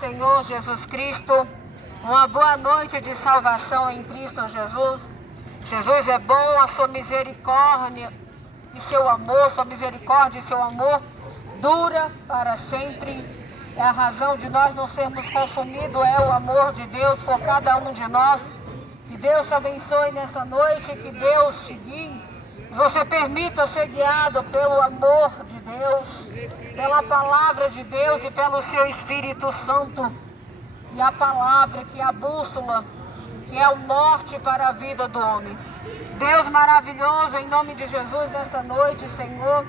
Senhor Jesus Cristo, uma boa noite de salvação em Cristo Jesus. Jesus é bom, a sua misericórdia e seu amor, sua misericórdia e seu amor dura para sempre. É a razão de nós não sermos consumidos, é o amor de Deus por cada um de nós. Que Deus te abençoe nesta noite, que Deus te guie, que você permita ser guiado pelo amor de Deus, pela palavra de Deus e pelo seu Espírito Santo. E a palavra que é a bússola, que é o norte para a vida do homem. Deus maravilhoso, em nome de Jesus, nesta noite, Senhor,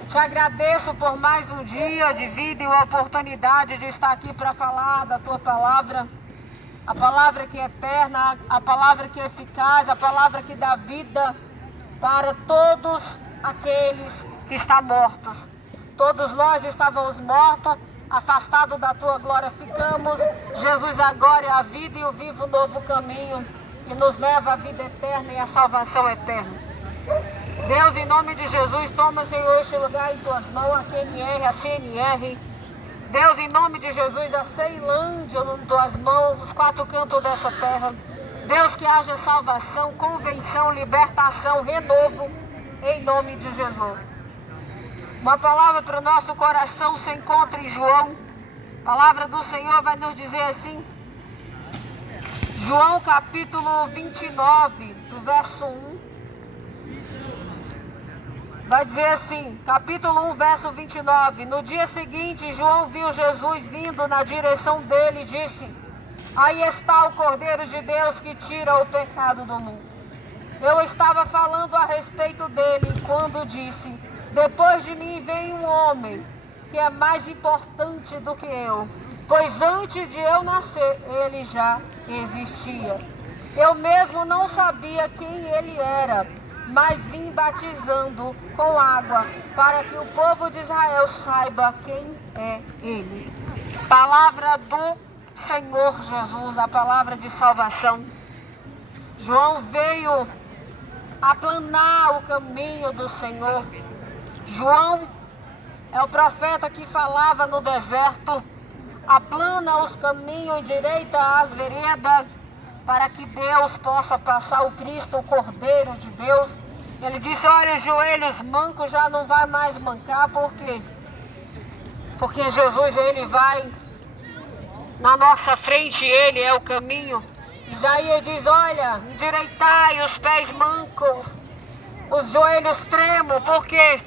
eu te agradeço por mais um dia de vida e uma oportunidade de estar aqui para falar da tua palavra. A palavra que é eterna, a palavra que é eficaz, a palavra que dá vida para todos aqueles que estão mortos. Todos nós estávamos mortos, afastados da tua glória ficamos. Jesus agora é a vida e o vivo novo caminho que nos leva à vida eterna e à salvação eterna. Deus, em nome de Jesus, toma, Senhor, este lugar em tuas mãos, a QNR, a CNR. Deus, em nome de Jesus, a Ceilândia em tuas mãos, os quatro cantos dessa terra. Deus, que haja salvação, convenção, libertação, renovo, em nome de Jesus. Uma palavra para o nosso coração se encontra em João. A palavra do Senhor vai nos dizer assim. João capítulo 29, do verso 1. Vai dizer assim, capítulo 1, verso 29. No dia seguinte, João viu Jesus vindo na direção dele e disse: aí está o Cordeiro de Deus que tira o pecado do mundo. Eu estava falando a respeito dele quando disse: depois de mim vem um homem que é mais importante do que eu, pois antes de eu nascer, ele já existia. Eu mesmo não sabia quem ele era, mas vim batizando com água, para que o povo de Israel saiba quem é ele. Palavra do Senhor Jesus, a palavra de salvação. João veio aplanar o caminho do Senhor. João é o profeta que falava no deserto, aplana os caminhos, endireita as veredas, para que Deus possa passar o Cristo, o Cordeiro de Deus. Ele disse: olha, os joelhos mancos já não vai mais mancar, por quê? Porque Jesus, ele vai na nossa frente, ele é o caminho. Isaías diz: olha, endireitai os pés mancos, os joelhos tremos, por quê?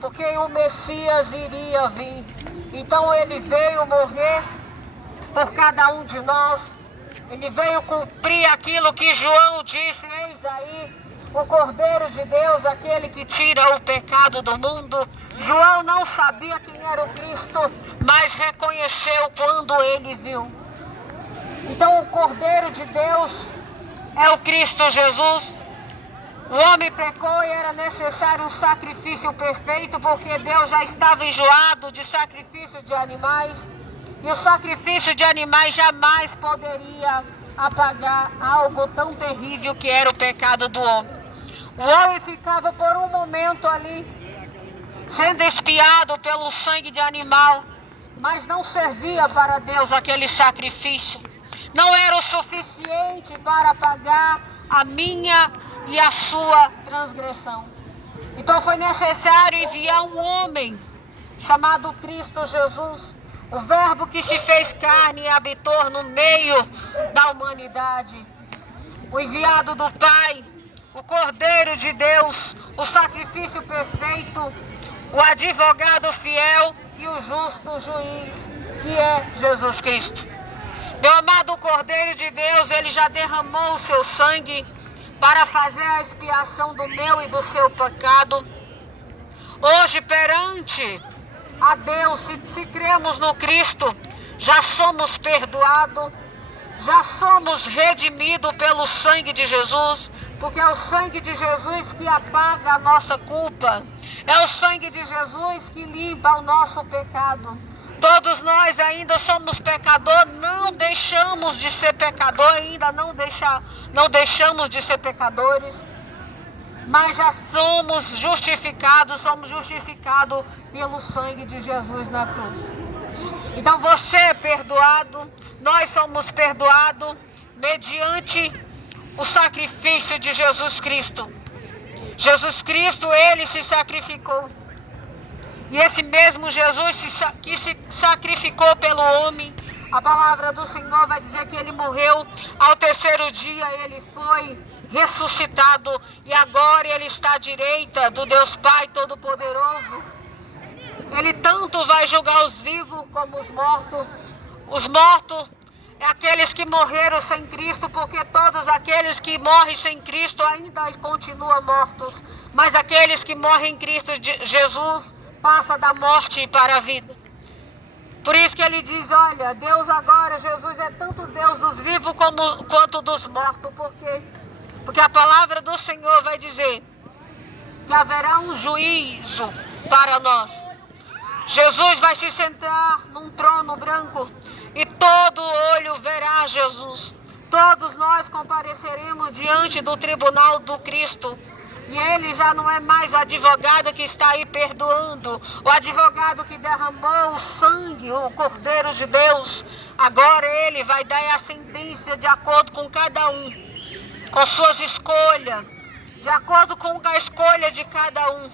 Porque o Messias iria vir. Então ele veio morrer por cada um de nós. Ele veio cumprir aquilo que João disse: eis aí o Cordeiro de Deus, aquele que tira o pecado do mundo. João não sabia quem era o Cristo, mas reconheceu quando ele viu. Então o Cordeiro de Deus é o Cristo Jesus. O homem pecou e era necessário um sacrifício perfeito, porque Deus já estava enjoado de sacrifício de animais. E o sacrifício de animais jamais poderia apagar algo tão terrível que era o pecado do homem. O homem ficava por um momento ali, sendo espiado pelo sangue de animal, mas não servia para Deus aquele sacrifício. Não era o suficiente para apagar a minha e a sua transgressão. Então foi necessário enviar um homem chamado Cristo Jesus, o Verbo que se fez carne e habitou no meio da humanidade, o enviado do Pai, o Cordeiro de Deus, o sacrifício perfeito, o advogado fiel e o justo juiz, que é Jesus Cristo. Meu amado Cordeiro de Deus, ele já derramou o seu sangue para fazer a expiação do meu e do seu pecado. Hoje, perante a Deus, se cremos no Cristo, já somos perdoados, já somos redimidos pelo sangue de Jesus, porque é o sangue de Jesus que apaga a nossa culpa, é o sangue de Jesus que limpa o nosso pecado. Todos nós ainda somos pecadores, não deixamos de ser pecador, ainda não deixamos de ser pecadores, mas já somos justificados pelo sangue de Jesus na cruz. Então você é perdoado, nós somos perdoados mediante o sacrifício de Jesus Cristo. Jesus Cristo, ele se sacrificou. E esse mesmo Jesus que se sacrificou pelo homem, a palavra do Senhor vai dizer que ele morreu, ao terceiro dia ele foi ressuscitado e agora ele está à direita do Deus Pai Todo-Poderoso. Ele tanto vai julgar os vivos como os mortos. Os mortos é aqueles que morreram sem Cristo, porque todos aqueles que morrem sem Cristo ainda continuam mortos. Mas aqueles que morrem em Cristo Jesus passa da morte para a vida. Por isso que ele diz, olha, Deus agora, Jesus é tanto Deus dos vivos quanto dos mortos. Por quê? Porque a palavra do Senhor vai dizer que haverá um juízo para nós. Jesus vai se sentar num trono branco e todo olho verá Jesus. Todos nós compareceremos diante do tribunal do Cristo. E ele já não é mais o advogado que está aí perdoando, o advogado que derramou o sangue, o Cordeiro de Deus. Agora ele vai dar a sentença de acordo com cada um, com suas escolhas, de acordo com a escolha de cada um.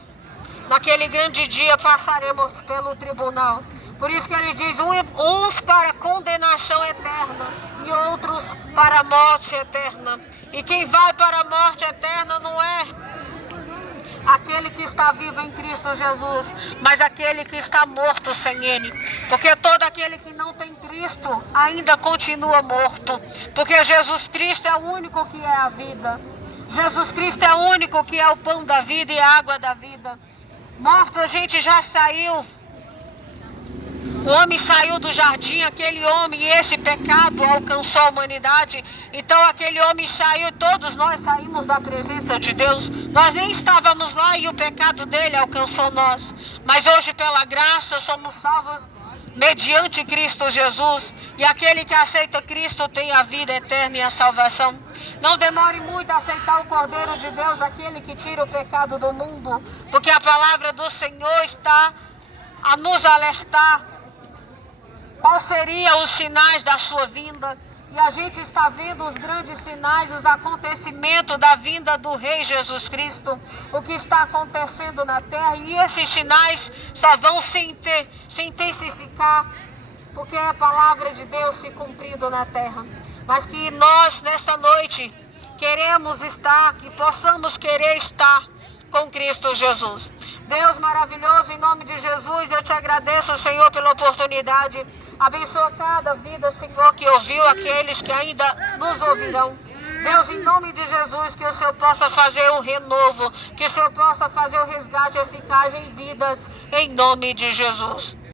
Naquele grande dia passaremos pelo tribunal. Por isso que ele diz, uns para condenação eterna e outros para a morte eterna. E quem vai para a morte eterna não é aquele que está vivo em Cristo Jesus, mas aquele que está morto sem ele. Porque todo aquele que não tem Cristo ainda continua morto. Porque Jesus Cristo é o único que é a vida. Jesus Cristo é o único que é o pão da vida e a água da vida. Morto a gente já saiu. O homem saiu do jardim, aquele homem, e esse pecado alcançou a humanidade. Então aquele homem saiu, todos nós saímos da presença de Deus. Nós nem estávamos lá e o pecado dele alcançou nós. Mas hoje pela graça somos salvos mediante Cristo Jesus. E aquele que aceita Cristo tem a vida eterna e a salvação. Não demore muito a aceitar o Cordeiro de Deus, aquele que tira o pecado do mundo. Porque a palavra do Senhor está a nos alertar quais seriam os sinais da sua vinda. E a gente está vendo os grandes sinais, os acontecimentos da vinda do Rei Jesus Cristo. O que está acontecendo na terra. E esses sinais só vão se intensificar porque é a palavra de Deus se cumprindo na terra. Mas que nós, nesta noite, queremos estar, que possamos querer estar com Cristo Jesus. Deus maravilhoso, em nome de Jesus, eu te agradeço, Senhor, pela oportunidade. Abençoa cada vida, Senhor, que ouviu, aqueles que ainda nos ouvirão. Deus, em nome de Jesus, que o Senhor possa fazer o renovo, que o Senhor possa fazer o resgate eficaz em vidas, em nome de Jesus.